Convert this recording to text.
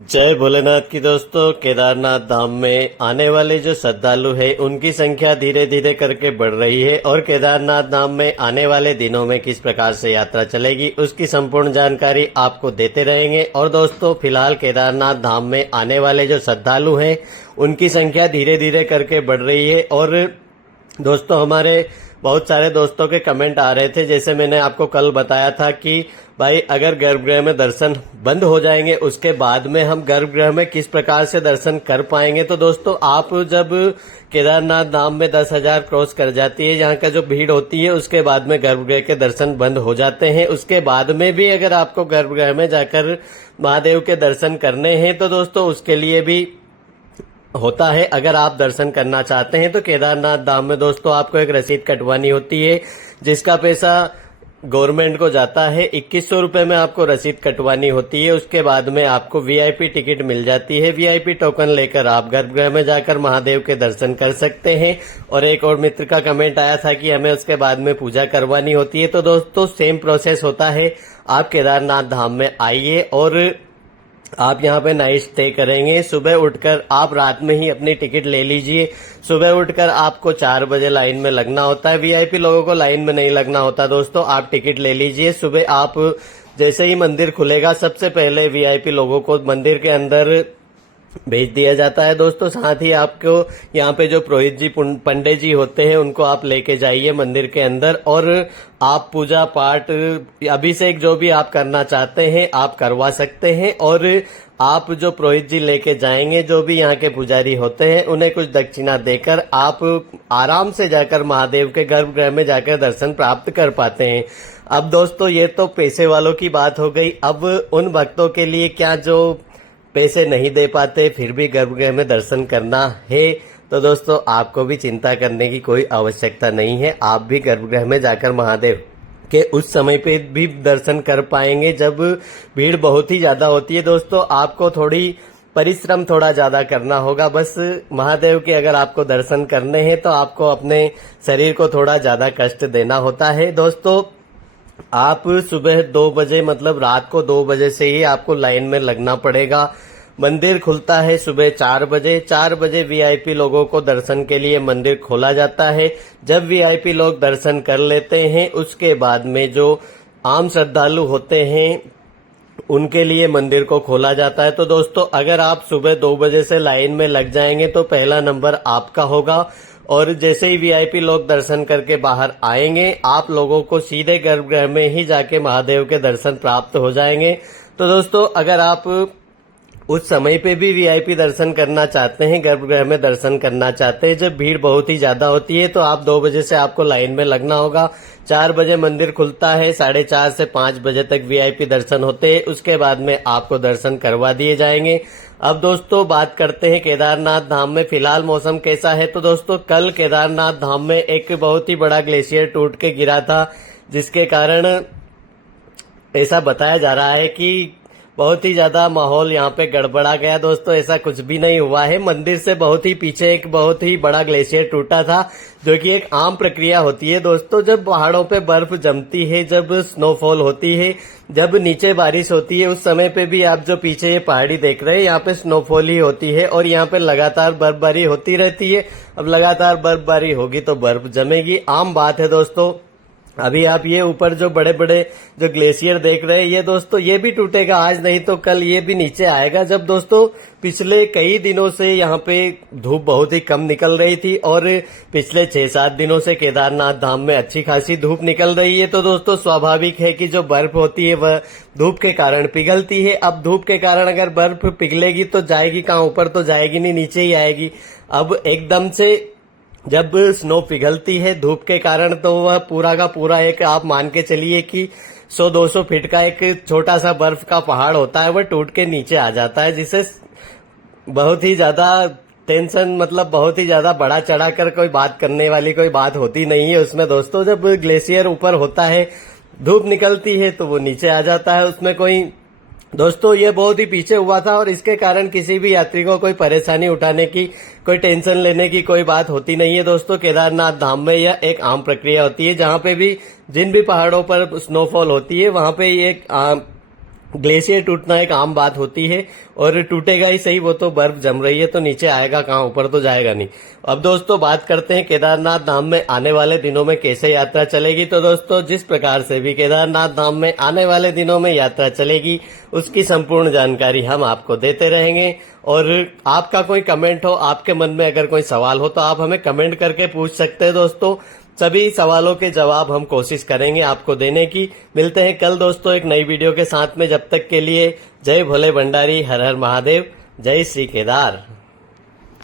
जय भोलेनाथ की दोस्तों। केदारनाथ धाम में आने वाले जो श्रद्धालु है उनकी संख्या धीरे धीरे करके बढ़ रही है और केदारनाथ धाम में आने वाले दिनों में किस प्रकार से यात्रा चलेगी उसकी संपूर्ण जानकारी आपको देते रहेंगे। और दोस्तों फिलहाल केदारनाथ धाम में आने वाले जो श्रद्धालु हैं उनकी संख्या धीरे धीरे करके बढ़ रही है। और दोस्तों हमारे बहुत सारे दोस्तों के कमेंट आ रहे थे, जैसे मैंने आपको कल बताया था कि भाई अगर गर्भगृह में दर्शन बंद हो जाएंगे उसके बाद में हम गर्भगृह में किस प्रकार से दर्शन कर पाएंगे। तो दोस्तों आप जब केदारनाथ धाम में 10,000 क्रॉस कर जाती है, यहाँ का जो भीड़ होती है, उसके बाद में गर्भगृह के दर्शन बंद हो जाते हैं। उसके बाद में भी अगर आपको गर्भगृह में जाकर महादेव के दर्शन करने हैं तो दोस्तों उसके लिए भी होता है। अगर आप दर्शन करना चाहते हैं तो केदारनाथ धाम में दोस्तों आपको एक रसीद कटवानी होती है जिसका पैसा गवर्नमेंट को जाता है। 2100 रुपए में आपको रसीद कटवानी होती है। उसके बाद में आपको वीआईपी टिकट मिल जाती है। वीआईपी टोकन लेकर आप गर्भगृह में जाकर महादेव के दर्शन कर सकते हैं। और एक और मित्र का कमेंट आया था कि हमें उसके बाद में पूजा करवानी होती है। तो दोस्तों सेम प्रोसेस होता है। आप केदारनाथ धाम में आइए और आप यहाँ पे नाइट स्टे करेंगे। सुबह उठकर आप रात में ही अपनी टिकट ले लीजिए। सुबह उठकर आपको 4 बजे लाइन में लगना होता है। वीआईपी लोगों को लाइन में नहीं लगना होता दोस्तों, आप टिकट ले लीजिए। सुबह आप जैसे ही मंदिर खुलेगा सबसे पहले वीआईपी लोगों को मंदिर के अंदर भेज दिया जाता है दोस्तों। साथ ही आपको यहाँ पे जो पुरोहित जी पंडित जी होते हैं उनको आप लेके जाइए मंदिर के अंदर और आप पूजा पाठ अभिषेक जो भी आप करना चाहते हैं आप करवा सकते हैं। और आप जो पुरोहित जी लेके जाएंगे, जो भी यहाँ के पुजारी होते हैं, उन्हें कुछ दक्षिणा देकर आप आराम से जाकर महादेव के गर्भगृह में जाकर दर्शन प्राप्त कर पाते हैं। अब दोस्तों ये तो पैसे वालों की बात हो गई। अब उन भक्तों के लिए क्या जो पैसे नहीं दे पाते फिर भी गर्भगृह में दर्शन करना है, तो दोस्तों आपको भी चिंता करने की कोई आवश्यकता नहीं है। आप भी गर्भगृह में जाकर महादेव के उस समय पे भी दर्शन कर पाएंगे जब भीड़ बहुत ही ज्यादा होती है। दोस्तों आपको थोड़ी परिश्रम थोड़ा ज्यादा करना होगा। बस महादेव के अगर आपको दर्शन करने हैं तो आपको अपने शरीर को थोड़ा ज्यादा कष्ट देना होता है। दोस्तों आप सुबह 2 बजे मतलब रात को 2 बजे से ही आपको लाइन में लगना पड़ेगा। मंदिर खुलता है सुबह 4 बजे। 4 बजे वीआईपी लोगों को दर्शन के लिए मंदिर खोला जाता है। जब वीआईपी लोग दर्शन कर लेते हैं उसके बाद में जो आम श्रद्धालु होते हैं उनके लिए मंदिर को खोला जाता है। तो दोस्तों अगर आप सुबह 2 बजे से लाइन में लग जाएंगे तो पहला नंबर आपका होगा। और जैसे ही वीआईपी लोग दर्शन करके बाहर आएंगे आप लोगों को सीधे गर्भगृह में ही जाके महादेव के दर्शन प्राप्त हो जाएंगे। तो दोस्तों अगर आप उस समय पे भी वीआईपी दर्शन करना चाहते हैं, गर्भगृह में दर्शन करना चाहते हैं जब भीड़ बहुत ही ज्यादा होती है, तो आप 2 बजे से आपको लाइन में लगना होगा। 4 बजे मंदिर खुलता है, 4:30 से 5 बजे तक वीआईपी दर्शन होते हैं। उसके बाद में आपको दर्शन करवा दिए जाएंगे। अब दोस्तों बात करते हैं केदारनाथ धाम में फिलहाल मौसम कैसा है। तो दोस्तों कल केदारनाथ धाम में एक बहुत ही बड़ा ग्लेशियर टूट के गिरा था, जिसके कारण ऐसा बताया जा रहा है कि बहुत ही ज्यादा माहौल यहाँ पे गड़बड़ा गया। दोस्तों ऐसा कुछ भी नहीं हुआ है। मंदिर से बहुत ही पीछे एक बहुत ही बड़ा ग्लेशियर टूटा था, जो कि एक आम प्रक्रिया होती है दोस्तों। जब पहाड़ों पे बर्फ जमती है, जब स्नोफॉल होती है, जब नीचे बारिश होती है, उस समय पे भी आप जो पीछे ये पहाड़ी देख रहे हैं यहाँ पे स्नोफॉल ही होती है और यहाँ पे लगातार बर्फबारी होती रहती है। अब लगातार बर्फबारी होगी तो बर्फ जमेगी, आम बात है दोस्तों। अभी आप ये ऊपर जो बड़े बड़े जो ग्लेशियर देख रहे हैं ये दोस्तों ये भी टूटेगा, आज नहीं तो कल ये भी नीचे आएगा। जब दोस्तों पिछले कई दिनों से यहाँ पे धूप बहुत ही कम निकल रही थी और पिछले 6-7 दिनों से केदारनाथ धाम में अच्छी खासी धूप निकल रही है, तो दोस्तों स्वाभाविक है कि जो बर्फ होती है वह धूप के कारण पिघलती है। अब धूप के कारण अगर बर्फ पिघलेगी तो जाएगी कहाँ, ऊपर तो जाएगी नहीं, नीचे ही आएगी। अब एकदम से जब स्नो पिघलती है धूप के कारण तो वह पूरा का पूरा एक आप मान के चलिए कि 100-200 फीट का एक छोटा सा बर्फ का पहाड़ होता है, वह टूट के नीचे आ जाता है, जिससे बहुत ही ज्यादा टेंशन मतलब बहुत ही ज्यादा बड़ा चढ़ा कर कोई बात करने वाली कोई बात होती नहीं है उसमें दोस्तों। जब ग्लेशियर ऊपर होता है, धूप निकलती है तो वो नीचे आ जाता है, उसमें कोई दोस्तों ये बहुत ही पीछे हुआ था और इसके कारण किसी भी यात्री को कोई परेशानी उठाने की, कोई टेंशन लेने की कोई बात होती नहीं है दोस्तों। केदारनाथ धाम में यह एक आम प्रक्रिया होती है, जहां पे भी जिन भी पहाड़ों पर स्नोफॉल होती है वहां पे एक ग्लेशियर टूटना एक आम बात होती है और टूटेगा ही सही, वो तो बर्फ जम रही है तो नीचे आएगा कहाँ, ऊपर तो जाएगा नहीं। अब दोस्तों बात करते हैं केदारनाथ धाम में आने वाले दिनों में कैसे यात्रा चलेगी। तो दोस्तों जिस प्रकार से भी केदारनाथ धाम में आने वाले दिनों में यात्रा चलेगी उसकी संपूर्ण जानकारी हम आपको देते रहेंगे। और आपका कोई कमेंट हो, आपके मन में अगर कोई सवाल हो तो आप हमें कमेंट करके पूछ सकते हैं दोस्तों। सभी सवालों के जवाब हम कोशिश करेंगे आपको देने की। मिलते हैं कल दोस्तों एक नई वीडियो के साथ में। जब तक के लिए जय भोले भंडारी, हर हर महादेव, जय श्री केदार।